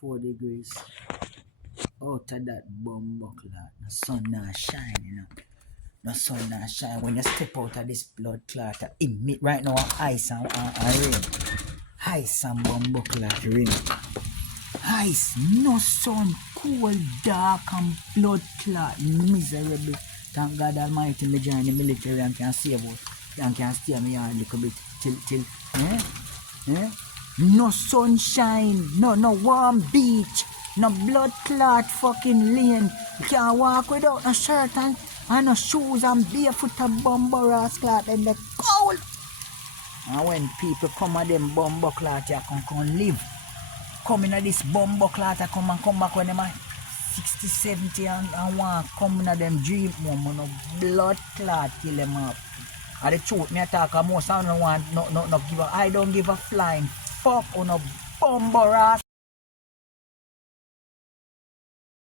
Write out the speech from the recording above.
4 degrees. Out of that bumbo clot. The sun not shine, you know. The sun not shine. When you step out of this blood clot, right now ice and rain. Ice and bumbo clot rain. Ice, no sun, cold, dark and blood clot, miserable. Thank God Almighty me join the military and can save us. And can stay me a little bit till no sunshine, no warm beach, no blood clot fucking lane. You can't walk without no shirt and no shoes and barefoot and bumbo ass clot in the cold. And when people come at them bumbo clot, you can live. Come in at this bumbo clot, come back when them 60, 70 and want come in them dream home, no blood clot kill them up. And the truth, me attack most I don't want no give a, I don't give a flying fuck on no bumbo ass.